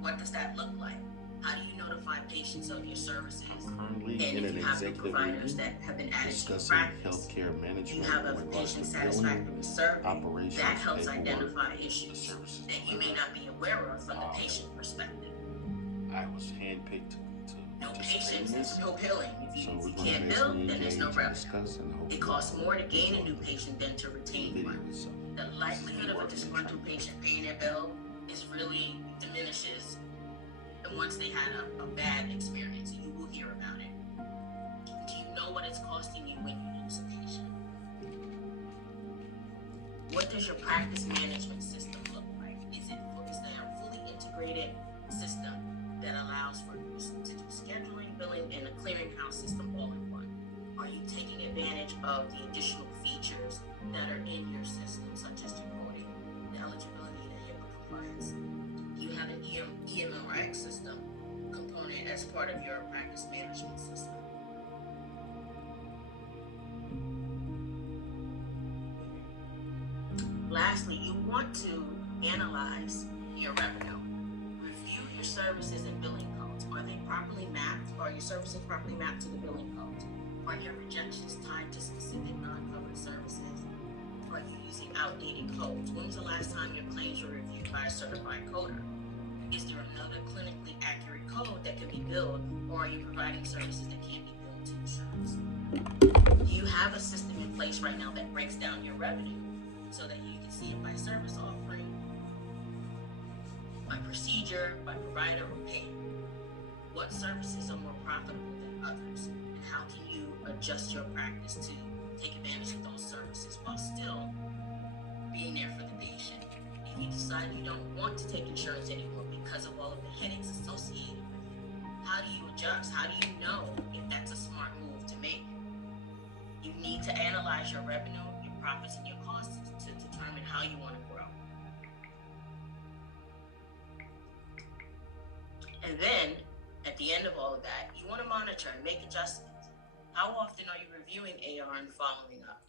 What does that look like? How do you notify patients of your services? Currently And in if an you have new executive providers meeting that have been added to your discussing practice, healthcare management you have a in regards patient to satisfaction billing, survey operations, that helps paperwork, identify the issues services that you may delivered. not be aware of from the patient perspective. I was handpicked to No participate patients, in this. no billing. If So you we're going to can't bill, basically then there's no engage and revenue. discuss, and hope It costs more to gain a enjoy new patient than to retain the video one. itself. The likelihood of a disgruntled patient paying their bill is really diminishes, and once they had a bad experience, you will hear about it. Do you know what it's costing you when you lose a patient? What does your practice management system look like? Is there a fully integrated system that allows for you to do scheduling, billing, and a clearinghouse system all in one? Are you taking advantage of the additional features that are in your system, such as your coding, the eligibility, and HIPAA compliance? Do you have an EMRX system component as part of your practice management system? Lastly, you want to analyze your revenue. Review your services and billing codes. Are they properly mapped? Are your services properly mapped to the billing codes? Are your rejections tied to specific non-covered services? Are you using outdated codes? When was the last time your claims were reviewed by a certified coder? Is there another clinically accurate code that can be billed, or are you providing services that can't be billed to insurance? Do you have a system in place right now that breaks down your revenue so that you can see it by service offering, by procedure, by provider, or payer? What services are more profitable than others, and how can you adjust your practice to take advantage of those services while still being there for the patient? If you decide you don't want to take insurance anymore because of all of the headaches associated with it, how do you adjust? How do you know if that's a smart move to make? You need to analyze your revenue, your profits, and your costs to determine how you want to grow. And then, at the end of all of that, you want to monitor and make adjustments. How often are you reviewing AR and following up?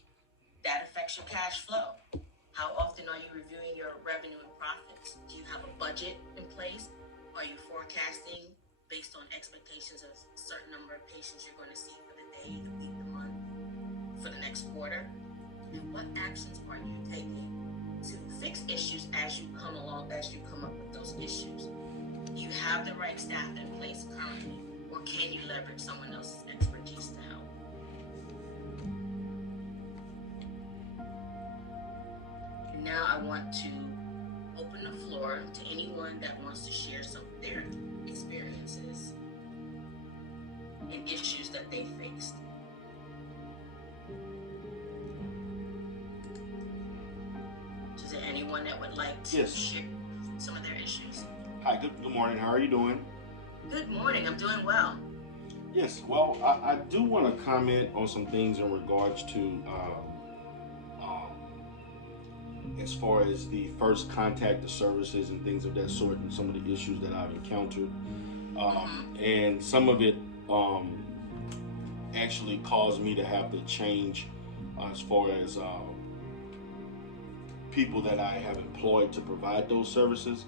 That affects your cash flow. How often are you reviewing your revenue and profits? Do you have a budget in place? Are you forecasting based on expectations of a certain number of patients you're going to see for the day, the week, the month, for the next quarter? And what actions are you taking to fix issues as you come along, as you come up with those issues? Do you have the right staff in place currently, or can you leverage someone else's expertise to help? And now I want to open the floor to anyone that wants to share some of their experiences and issues that they faced. Is there anyone that would like to share some of their issues? Hi, good morning. How are you doing? Good morning. I'm doing well. Yes, well, I do want to comment on some things in regards to as far as the first contact, the services and things of that sort, and some of the issues that I've encountered. And some of it actually caused me to have to change as far as people that I have employed to provide those services.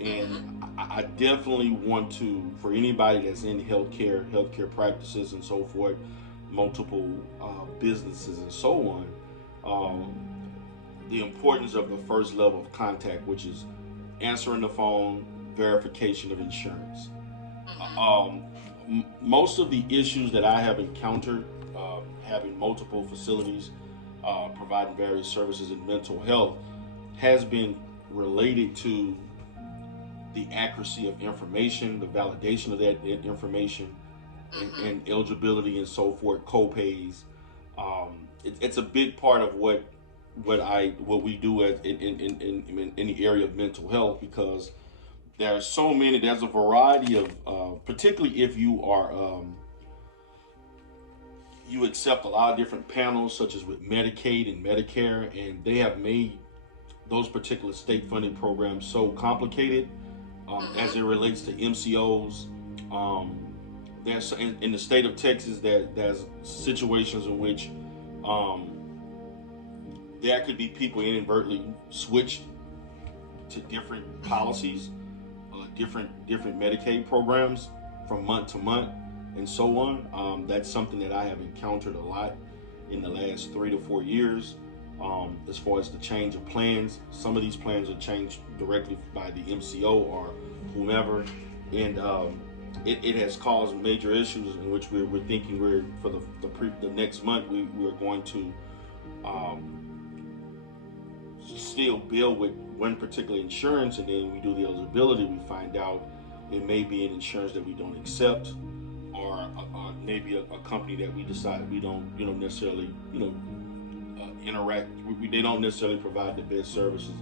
And I definitely want to, for anybody that's in healthcare practices and so forth, multiple businesses and so on, the importance of the first level of contact, which is answering the phone, verification of insurance. Most of the issues that I have encountered having multiple facilities providing various services in mental health has been related to the accuracy of information, the validation of that information, and eligibility and so forth, co-pays. It's a big part of what we do in the area of mental health, because there's a variety of, particularly if you are, you accept a lot of different panels, such as with Medicaid and Medicare, and they have made those particular state-funded programs so complicated as it relates to MCOs. There's in the state of Texas, there's situations in which there could be people inadvertently switch to different policies different Medicaid programs from month to month and so on. That's something that I have encountered a lot in the last 3 to 4 years. As far as the change of plans, some of these plans are changed directly by the MCO or whomever, and it has caused major issues in which we're thinking for the next month we're going to still bill with one particular insurance, and then we do the eligibility, we find out it may be an insurance that we don't accept, or maybe a company that we decide we don't necessarily interact. They don't necessarily provide the best services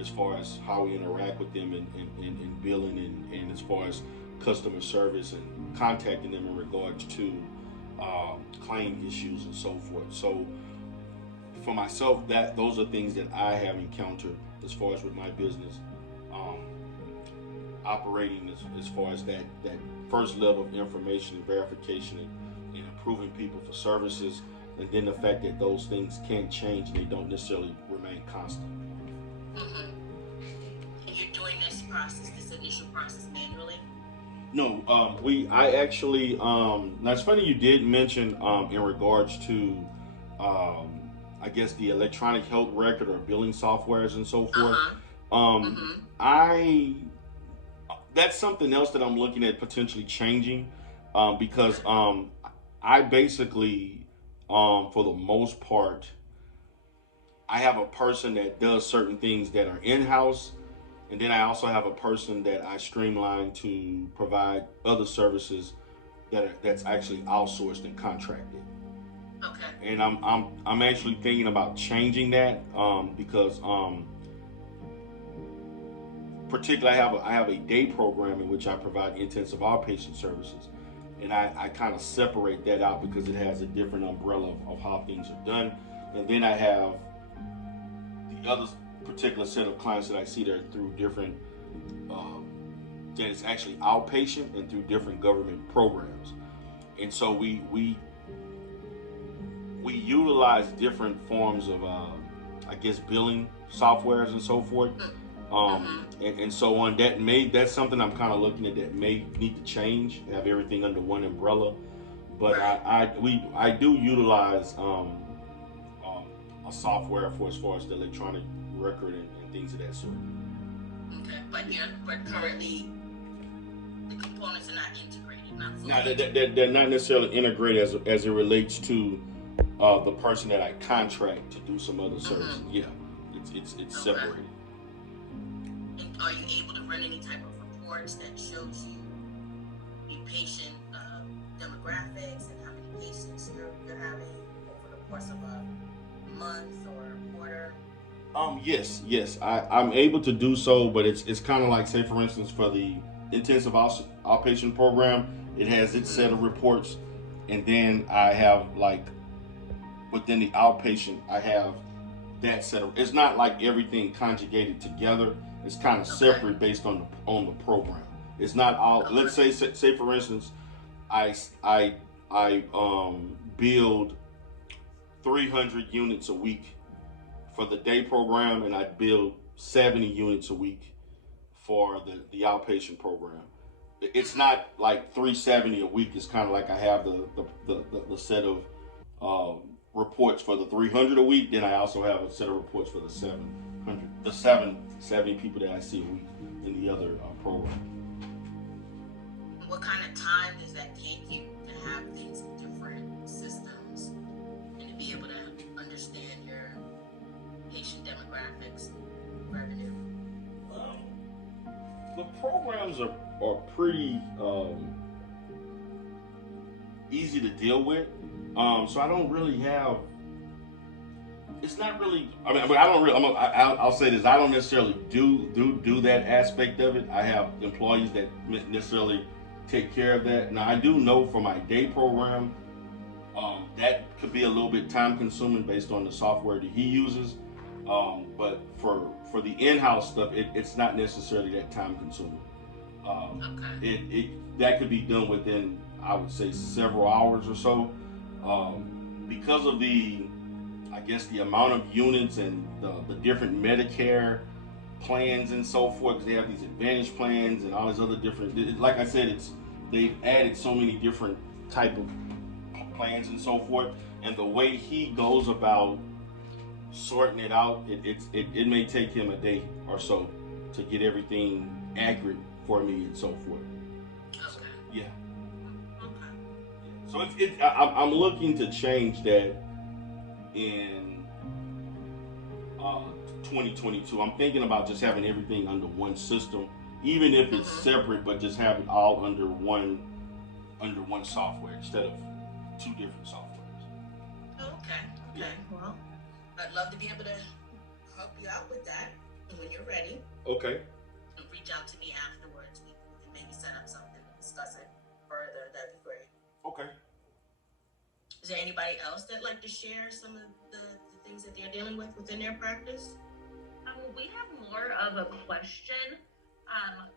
as far as how we interact with them in billing and as far as customer service and contacting them in regards to claim issues and so forth. So for myself, those are things that I have encountered as far as with my business operating as far as that first level of information and verification and approving people for services, and then the fact that those things can change and they don't necessarily remain constant. Mm-hmm. And you're doing this initial process manually? No, I actually, now it's funny you did mention in regards to, I guess the electronic health record or billing softwares and so forth. That's something else that I'm looking at potentially changing, because I basically, for the most part, I have a person that does certain things that are in-house, and then I also have a person that I streamline to provide other services that's actually outsourced and contracted. Okay. And I'm actually thinking about changing that, because particularly I have a day program in which I provide intensive outpatient services, and I kind of separate that out because it has a different umbrella of how things are done. And then I have the other particular set of clients that I see that are through different, that is actually outpatient and through different government programs. And so we utilize different forms of, I guess, billing softwares and so forth. And so on. That's something I'm kind of looking at that may need to change, have everything under one umbrella. But I do utilize a software for as far as the electronic record and things of that sort. Okay, but currently the components are not integrated. They're not necessarily integrated as it relates to the person that I contract to do some other service. Yeah, it's separated. And are you able to run any type of reports that shows you the patient demographics and how many patients you're having over the course of a month or a quarter? Yes, I'm able to do so, but it's kind of like, say for instance, for the intensive outpatient program, it has its set of reports, and then I have, like, within the outpatient, I have that set of. It's not like everything conjugated together. It's kind of separate based on the program. It's not all. Let's say for instance, I build 300 units a week for the day program, and I build 70 units a week for the outpatient program. It's not like 370 a week. It's kind of like I have the set of reports for the 300 a week. Then I also have a set of reports for the 770 people that I see a week in the other program. What kind of time does that take you to have things in different systems and to be able to understand your patient demographics, revenue? The programs are pretty easy to deal with, so I don't really have. It's not really. I mean, but I don't really. I'll say this: I don't necessarily do that aspect of it. I have employees that necessarily take care of that. Now, I do know for my day program, that could be a little bit time consuming based on the software that he uses. But for the in-house stuff, it's not necessarily that time consuming. That could be done within, I would say, several hours or so, because of the amount of units and the different Medicare plans and so forth, because they have these advantage plans and all these other different, like I said, they've added so many different type of plans and so forth, and the way he goes about sorting it out, it may take him a day or so to get everything accurate for me and so forth. Okay. Yeah. Okay. So I'm looking to change that in 2022. I'm thinking about just having everything under one system, even if it's separate, but just have it all under one software instead of two different softwares. Okay. Yeah. Well, I'd love to be able to help you out with that when you're ready. Okay. Reach out to me afterwards. We can maybe set up something to discuss it further. That'd be great. Okay. Is there anybody else that'd like to share some of the things that they're dealing with within their practice? We have more of a question.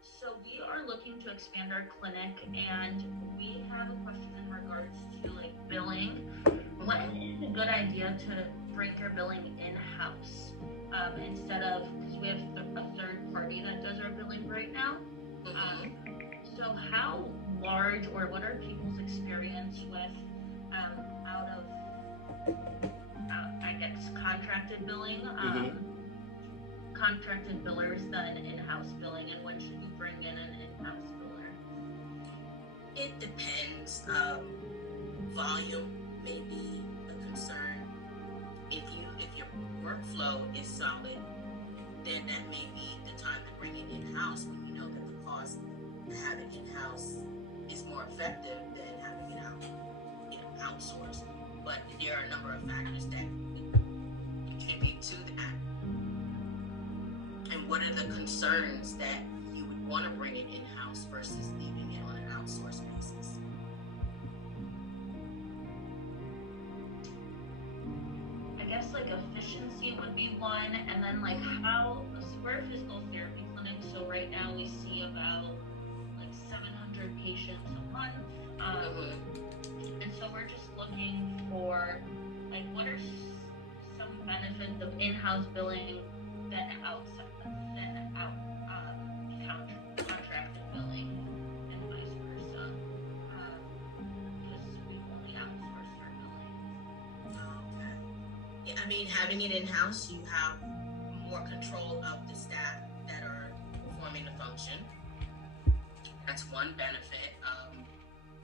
So we are looking to expand our clinic, and we have a question in regards to like billing. When is a good idea to bring your billing in-house instead of, because we have a third party that does our billing right now. So how large, or what are people's experience with out of I guess contracted billing, contracted billers than in-house billing, and when should we bring in an in-house biller? It depends. Volume may be a concern. If your workflow is solid, then that may be the time to bring it in-house when you know that the cost to have it in-house is more effective than having it outsourced. But there are a number of factors that contribute to that. And what are the concerns that you would want to bring it in-house versus leaving it on an outsourced basis? I guess like efficiency would be one, and then like how, so we're a physical therapy clinic, so right now we see about like 700 patients a month, and so we're just looking for like what are some benefits of in-house billing than contracted billing, and vice versa, because we only outsource our billing. Okay. Yeah, I mean, having it in-house, you have more control of the staff that are performing the function. That's one benefit.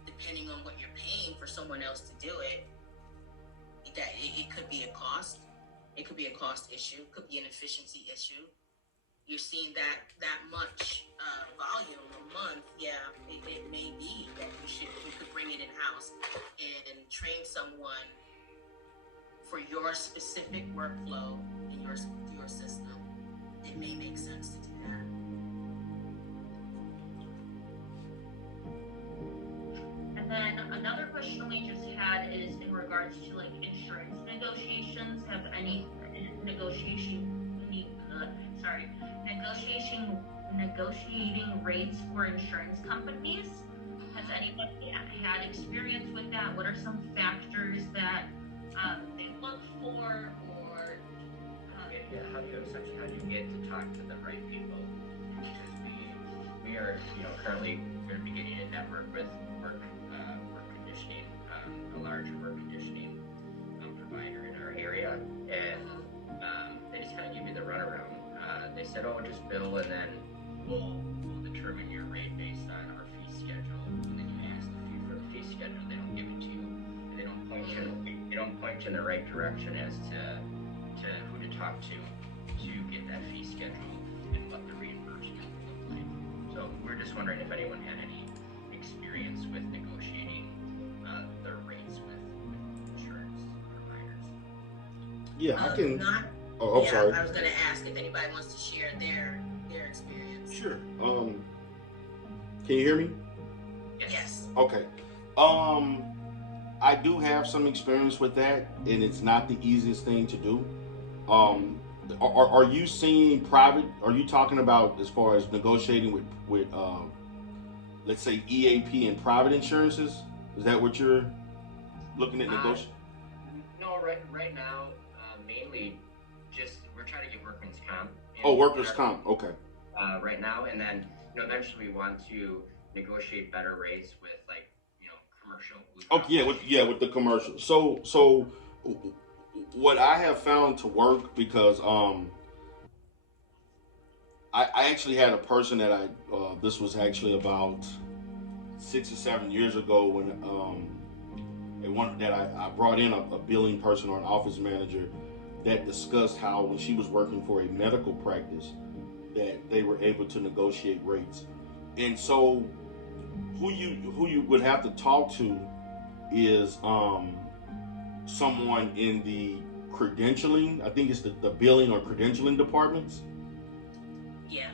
Depending on what you're paying for someone else to do it, it could be a cost. It could be a cost issue. It could be an efficiency issue. You're seeing that much volume a month. Yeah, it may be that you could bring it in-house and train someone for your specific workflow in your system. It may make sense to do that. And then another question we just had is in regards to like insurance negotiations. Have any negotiating rates for insurance companies? Has anybody had experience with that? What are some factors that they look for, or how do you get to talk to the right people? Because we are currently going to be getting a network with work conditioning, a large work conditioning provider in our area, and they just kind of give me the runaround. They said, "Oh, just bill, and then we'll determine your rate based on our fee schedule." And then you ask the fee for the fee schedule, they don't give it to you. And they don't point you in the right direction as to who to talk to get that fee schedule and what the reimbursement would look like. So we're just wondering if anyone had any experience with negotiating their rates with insurance providers. Yeah, I can. Sorry. I was going to ask if anybody wants to share their experience. Sure. Can you hear me? Yes. Okay. I do have some experience with that, and it's not the easiest thing to do. Are you seeing private? Are you talking about as far as negotiating with let's say EAP and private insurances? Is that what you're looking at negotiating? No, right now, mainly just we're trying to get workman's comp Oh, workers' comp. Okay. Right now, and then eventually we want to negotiate better rates with like commercial. Okay, with the commercial. So what I have found to work, because I actually had a person that this was actually about 6 or 7 years ago, when I brought in a billing person or an office manager that discussed how, when she was working for a medical practice, that they were able to negotiate rates. And so who you would have to talk to is someone in the credentialing. I think it's the billing or credentialing departments. Yeah.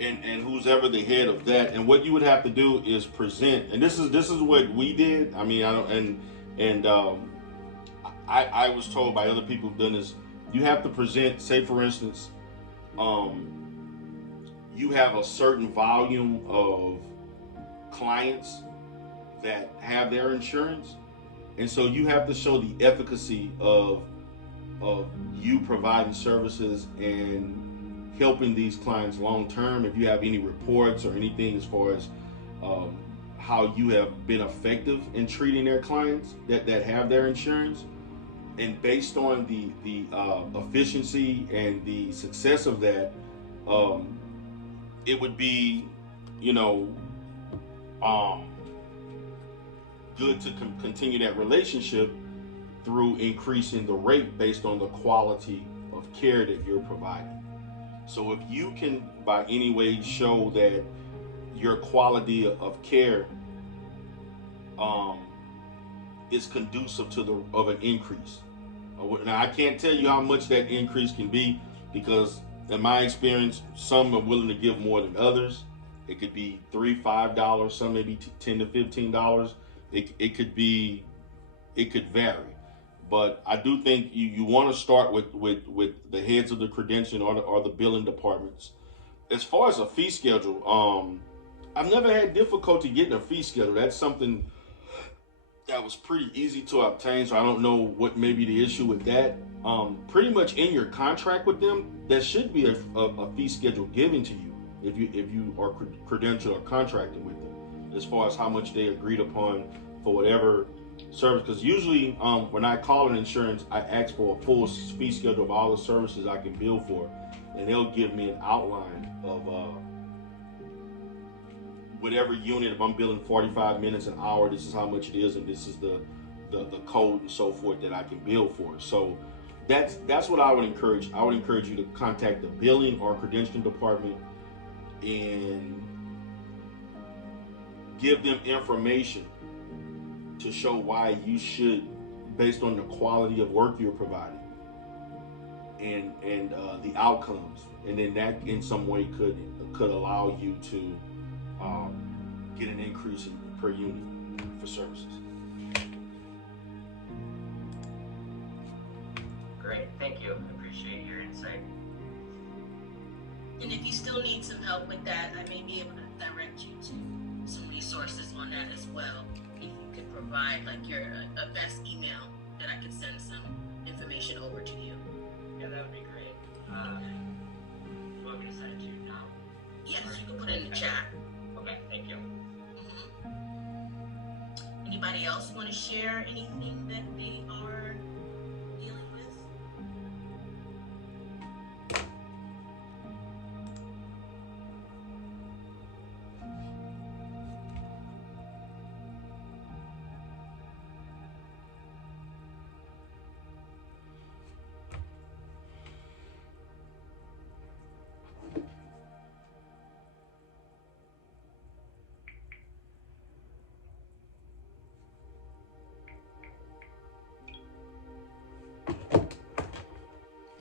And who's ever the head of that. And what you would have to do is present. And this is what we did. I mean, I don't and I was told by other people who've done this. You have to present. Say, for instance, you have a certain volume of clients that have their insurance, and so you have to show the efficacy of you providing services and helping these clients long term. If you have any reports or anything as far as how you have been effective in treating their clients that have their insurance, and based on the efficiency and the success of that, it would be, good to continue that relationship through increasing the rate based on the quality of care that you're providing. So if you can by any way show that your quality of care is conducive to of an increase. Now, I can't tell you how much that increase can be, because in my experience, some are willing to give more than others. It could be $3, $5, some maybe $10 to $15. It could vary. But I do think you want to start with the heads of the credentialing or the billing departments. As far as a fee schedule, I've never had difficulty getting a fee schedule. That's something that was pretty easy to obtain, so I don't know what may be the issue with that. Pretty much in your contract with them, there should be a fee schedule given to you if you are credentialed or contracted with them, as far as how much they agreed upon for whatever service. Because usually when I call an insurance, I ask for a full fee schedule of all the services I can bill for, and they'll give me an outline of whatever unit. If I'm billing 45 minutes an hour, this is how much it is, and this is the code and so forth that I can bill for. So that's what I would encourage. I would encourage you to contact the billing or credentialing department and give them information to show why you should, based on the quality of work you're providing and the outcomes, and then that in some way could allow you to get an increase in per unit for services. Great, thank you. I appreciate your insight. And if you still need some help with that, I may be able to direct you to some resources on that as well. If you could provide like your a best email, that I could send some information over to you. Yeah, that would be great. You want me to send it to you now? Yes, you can put it in the chat. Okay, thank you. Anybody else want to share anything that they are dealing with?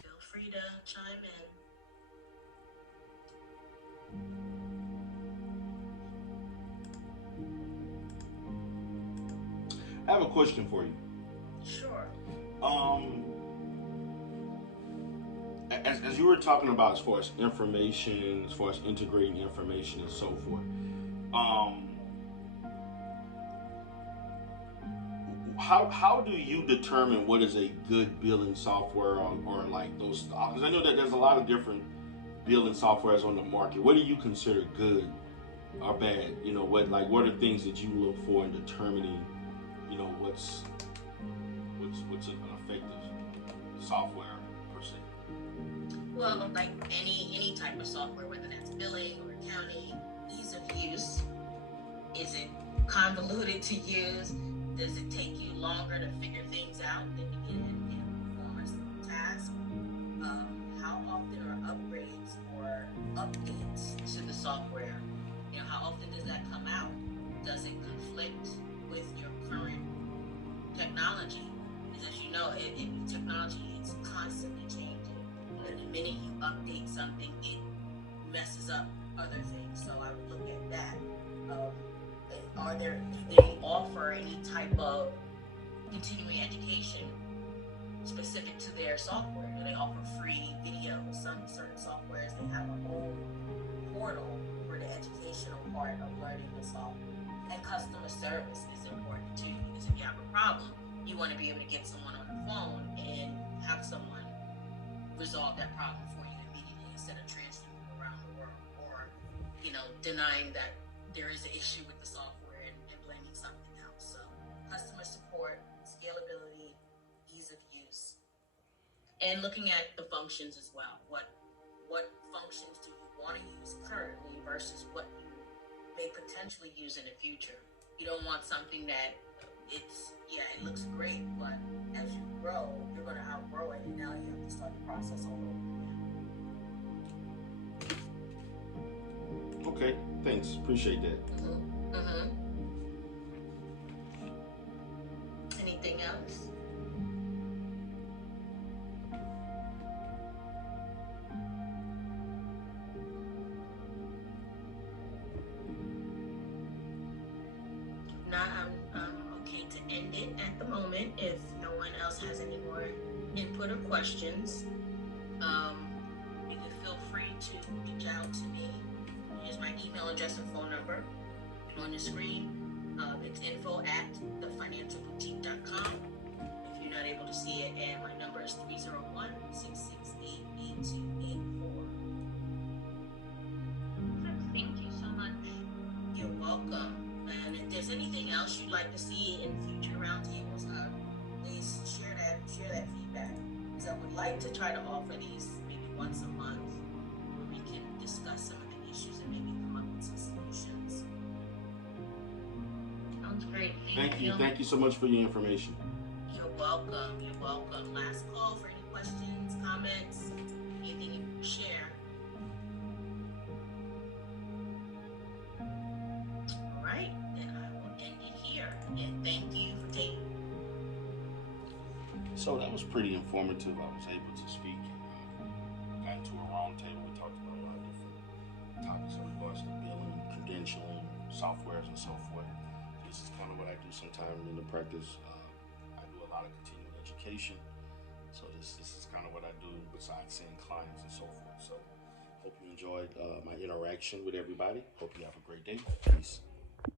Feel free to chime in. I have a question for you. Sure. As you were talking about, as far as information, as far as integrating information and so forth, how do you determine what is a good billing software or like those? Because I know that there's a lot of different billing softwares on the market, what do you consider good or bad? You know, what are things that you look for in determining, you know, what's an effective software per se? Well, like any type of software, whether that's billing or accounting, ease of use. Is it convoluted to use? Does it take you longer to figure things out than to get in and perform a simple task? How often are upgrades or updates to the software? You know, how often does that come out? Does it conflict with your current technology? Because as you know, technology is constantly changing. And the minute you update something, it messes up other things. So I would look at that. Do they offer any type of continuing education specific to their software? Do they offer free videos? Some certain softwares, they have a whole portal for the educational part of learning the software. And customer service is important too, because if you have a problem, you want to be able to get someone on the phone and have someone resolve that problem for you immediately instead of transferring you around the world, or, you know, denying that there is an issue with the software and blaming something else. So customer support, scalability, ease of use, and looking at the functions as well. What functions do you want to use currently versus what you may potentially use in the future? You don't want something that it looks great, but as you grow, you're going to outgrow it, and now you have to start the process all over again. Okay, thanks. Appreciate that. Anything else? Not, I'm okay to end it at the moment if no one else has any more input or questions. You can feel free to reach out to me. Here's my email address and phone number on the screen. It's info@thefinancialboutique.com if you're not able to see it, and my number is 301-668-8284. Thank you so much. You're welcome. And if there's anything else you'd like to see in future roundtables, please share that feedback. Because I would like to try to offer these maybe once a month, where we can discuss some of the issues and maybe come up with some solutions. Sounds great. Thank you. Thank you so much for your information. You're welcome. You're welcome. Last call for any questions, comments, anything you can share. All right, then I will end it here. And thank you for taking. So that was pretty informative. I was able to speak. Got into a round table. We talked about a lot of different topics in regards to billing, credentialing, softwares, and so forth. This is kind of what I do sometimes in the practice. I do a lot of continuing education. So this is kind of what I do besides seeing clients and so forth. So hope you enjoyed my interaction with everybody. Hope you have a great day. Peace.